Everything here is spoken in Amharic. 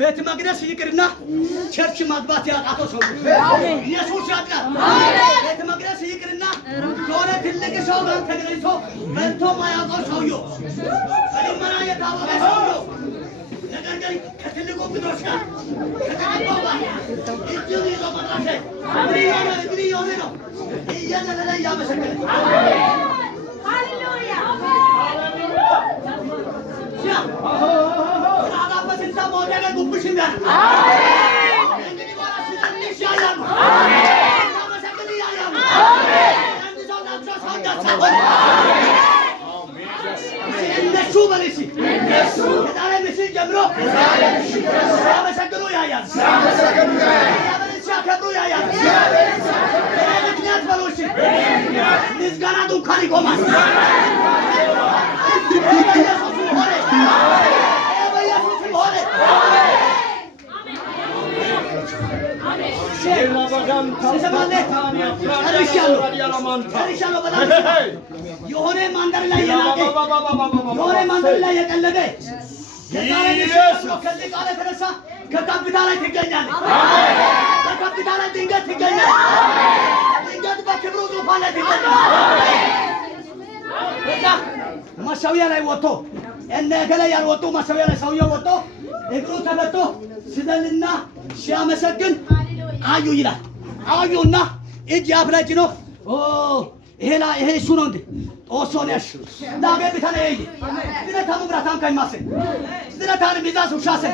ቤት መቅደስ ይቅርና ቸርች ማግባት ያቃተው ሰው ኢየሱስ ያድናል። ቤት መቅደስ ይቅርና ከሆነ ትልቅ ሰው ጋር ተገናኝቶ በልቶ ማያውቀው ሰውዬው በልመና የታወቀ ሰውዬው ነገር ግን ከትልቁ ግዶች ጋር ከተቀባው ጋር እጁን ይዞ መድረሻ እንግዲህ የሆነ ነው እየዘለለ እያመሰገነ ሃሌሉያ የሆነ ማንደር ላይ የላቀ የሆነ ማንደር ላይ የቀለደ ከዚህ ቃል የተነሳ ከከፍታ ላይ ትገኛለህ። ከከፍታ ላይ ድንገት ትገኛለህ። ድንገት በክብሩ ዙፋን ላይ ትገኛለህ። በዛ መሠዊያ ላይ ወጥቶ እነ ገለ ያልወጡ መሠዊያ ላይ ሰውየው ወጥቶ እግሩ ተመቶ ሲዘልና ሲያመሰግን አዩ ይላል። አዩና እጅ አፍ ላይ ጭኖ ይሄ እሱ ነው እንዴ ጦሶን ያሽ ዳገ ቢታነ ይይ ስለታሙ ብራታም ካይማሰ ስለታን ቢዛሱ ሻሰ